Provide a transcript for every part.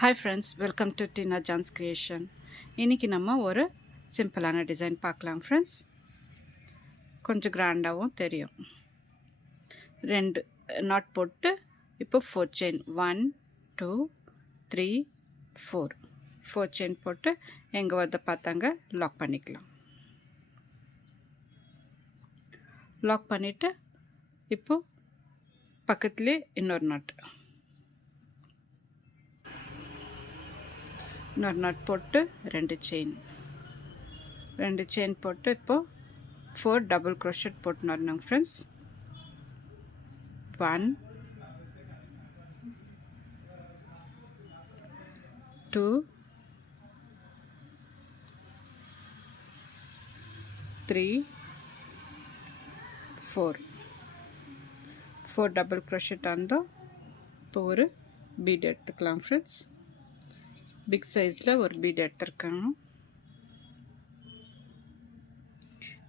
Hi friends, welcome to Tina John's Creation. இன்னைக்கு நம்ம ஒரு சிம்பிளான டிசைன் பார்க்கலாம் ஃப்ரெண்ட்ஸ். கொஞ்சம் கிராண்டாகவும் தெரியும். ரெண்டு நாட் போட்டு இப்போ 4 செயின் 1 2 3 4 செயின் போட்டு எங்கே வந்து பார்த்தாங்க லாக் பண்ணிக்கலாம். லாக் பண்ணிவிட்டு இப்போ பக்கத்துலேயே இன்னொரு நாட் போட்டு ரெண்டு செயின் போட்டு இப்போ 4 டபுள் க்ரோஷெட் போட்டு வரணும் ஃப்ரெண்ட்ஸ். 1 2 3 4 டபுள் க்ரோஷெட் ஆனதோ இப்போ ஒரு பீட் எடுத்துக்கலாம் ஃப்ரெண்ட்ஸ். பிக் சைஸில் ஒரு பீட் எடுத்துருக்காங்க.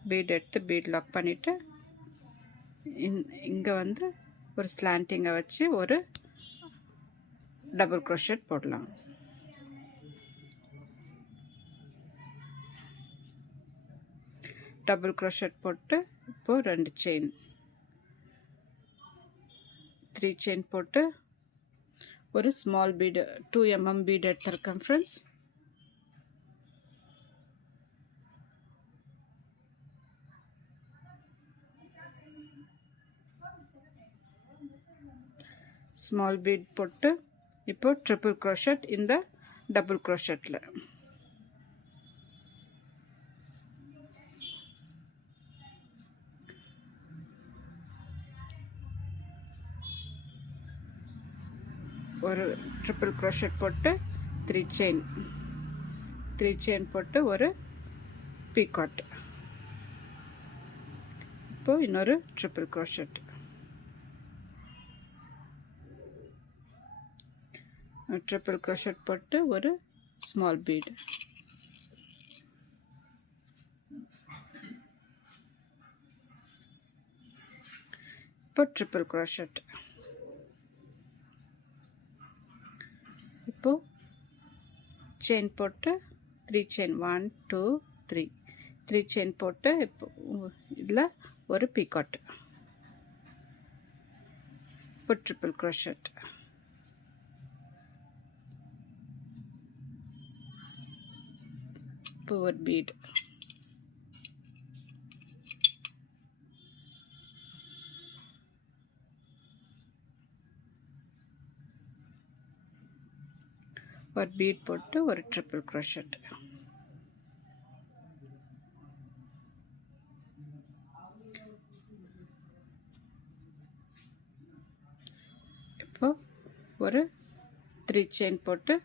பீட் எடுத்து பீட் லாக் பண்ணிவிட்டு இங்கே வந்து ஒரு ஸ்லாண்டிங்கை வச்சு ஒரு டபுள் க்ரோஷெட் போடலாம். டபுள் க்ரோஷெட் போட்டு இப்போது 2 செயின் 3 செயின் போட்டு ஒரு ஸ்மால் பீடு 2 mm பீடு எடுத்துருக்கேன் ஃப்ரெண்ட்ஸ். ஸ்மால் பீட் போட்டு இப்போ ட்ரிபிள் க்ரோஷெட் இந்த டபுள் க்ரோஷெட்டில் ஒரு ட்ரிபிள் க்ரோஷெட் போட்டு 3 செயின் போட்டு ஒரு பீகாட். இப்போ இன்னொரு ட்ரிபிள் க்ரோஷெட் போட்டு ஒரு ஸ்மால் பீடு. இப்போ ட்ரிபிள் க்ரோஷெட். இப்போ செயின் போட்டு 3 செயின் 1 2 3 செயின் போட்டு இப்போ இதில் ஒரு பீகாட். இப்போ ட்ரிபிள் க்ரோஷெட். இப்போ ஒரு பீட். ஒரு பீட் போட்டு ஒரு ட்ரிபிள் க்ரோஷெட். இப்போ ஒரு 3 செயின் போட்டு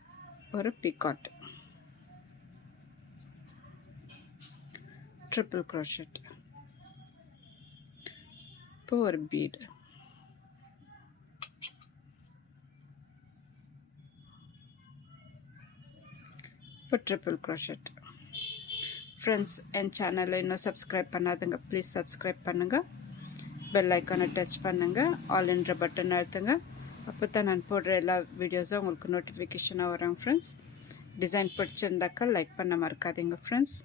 ஒரு பீகாட். Triple crochet. இப்போ ஒரு பீட். இப்போ ட்ரிபிள் க்ரோஷெட். ஃப்ரெண்ட்ஸ், என் சேனலை இன்னும் சப்ஸ்கிரைப் பண்ணாதுங்க, ப்ளீஸ் சப்ஸ்கிரைப் பண்ணுங்கள். பெல் ஐக்கானை டச் பண்ணுங்கள். ஆல் என்ற பட்டன் அழுத்துங்க. அப்போ தான் நான் போடுற எல்லா வீடியோஸும் உங்களுக்கு நோட்டிஃபிகேஷனாக வரும் ஃப்ரெண்ட்ஸ். டிசைன் பிடிச்சிருந்தாக்கா லைக் பண்ண மறக்காதீங்க ஃப்ரெண்ட்ஸ்.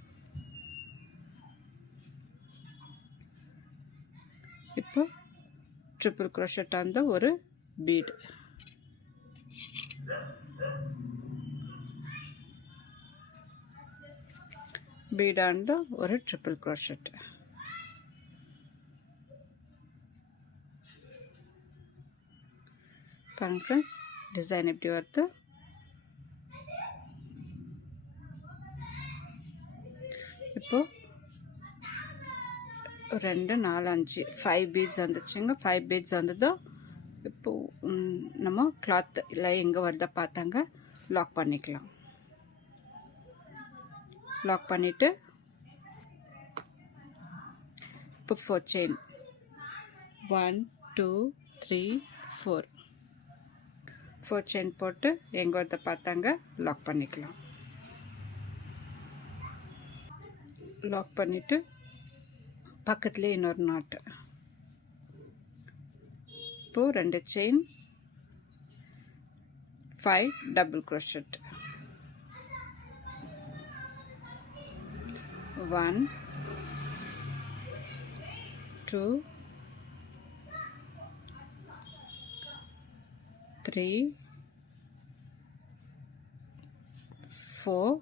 இப்போ ட்ரிபிள் க்ரோஷெட் அந்த ஒரு பீட். பீடாண்ட ஒரு ட்ரிபிள் க்ரோஷெட். பாருங்க ஃப்ரெண்ட்ஸ், டிசைன் எப்படி வருது. இப்போ 2 4 5 5 பீட்ஸ் வந்துச்சுங்க. 5 பீட்ஸ் வந்ததோ இப்போ நம்ம கிளாத் இல்லை எங்கே வருதா பார்த்தாங்க லாக் பண்ணிக்கலாம். லாக் பண்ணிவிட்டு இப்போ 4 செயின் 1 2 3 4 செயின் போட்டு எங்கே வருத பார்த்தாங்க லாக் பண்ணிக்கலாம். லாக் பண்ணிவிட்டு பக்கத்துலேயே இன்னொரு நாட்டு. இப்போது 2 chain 5 double crochet. 1 2 3 4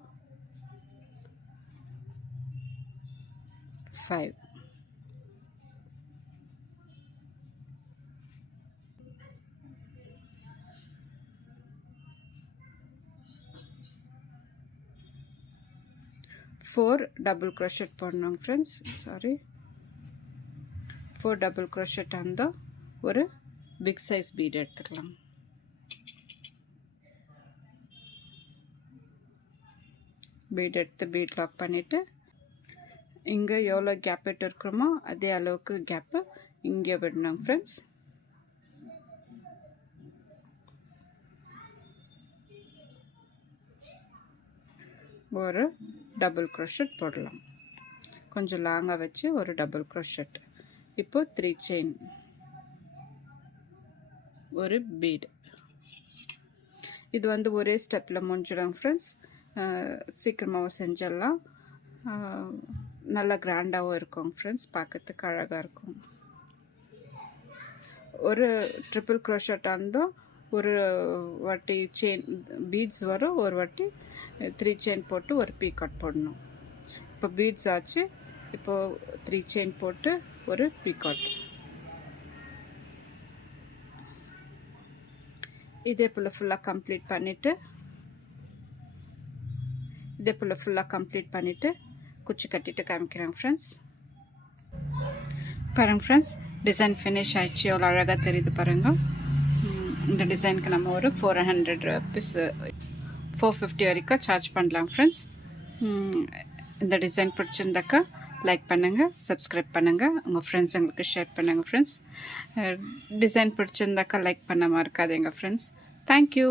5. Four double crochet போடணும் friends. Sorry, 4 double crochet அந்த ஒரு big size bead எடுத்துக்கலாம். bead எடுத்து bead lock பண்ணிட்டு இங்க எவ்வளோ கேப் விட்டுருக்கோமோ அதே அளவுக்கு கேப் இங்கே விடணும் friends. ஒரு டபுள் crochet போடலாம். கொஞ்சம் லாங்காக வச்சு ஒரு டபுள் crochet. இப்போ 3 செயின், ஒரு பீட். இது வந்து ஒரே ஸ்டெப்பில் முடிஞ்சிடும் ஃப்ரெண்ட்ஸ். சீக்கிரமாக செஞ்சிடலாம். நல்லா கிராண்டாகவும் இருக்கும் ஃப்ரெண்ட்ஸ், பார்க்கறதுக்கு அழகாக இருக்கும். ஒரு ட்ரிபிள் crochet ஆனதும் ஒரு வாட்டி செயின் பீட்ஸ் வரும், ஒரு வாட்டி 3 செயின் போட்டு ஒரு பீகாட் போடணும். இப்போ பீட்ஸ் ஆச்சு, இப்போ 3 செயின் போட்டு ஒரு பீகாட். இதே போல் ஃபுல்லாக கம்ப்ளீட் பண்ணிவிட்டு குச்சி கட்டிட்டு காமிக்கிறேன் ஃப்ரெண்ட்ஸ். பாருங்கள் ஃப்ரெண்ட்ஸ், டிசைன் ஃபினிஷ் ஆயிடுச்சு. எவ்வளோ அழகாக தெரியுது பாருங்கள். இந்த டிசைனுக்கு நம்ம ஒரு 400 rupees 450 வரைக்கும் சார்ஜ் பண்ணலாம் ஃப்ரெண்ட்ஸ். இந்த டிசைன் பிடிச்சிருந்தாக்கா லைக் பண்ணுங்கள், சப்ஸ்கிரைப் பண்ணுங்கள், உங்கள் ஃப்ரெண்ட்ஸுங்களுக்கு ஷேர் பண்ணுங்கள் ஃப்ரெண்ட்ஸ். டிசைன் பிடிச்சிருந்தாக்கா லைக் பண்ண மறக்காதீங்க ஃப்ரெண்ட்ஸ். தேங்க்யூ.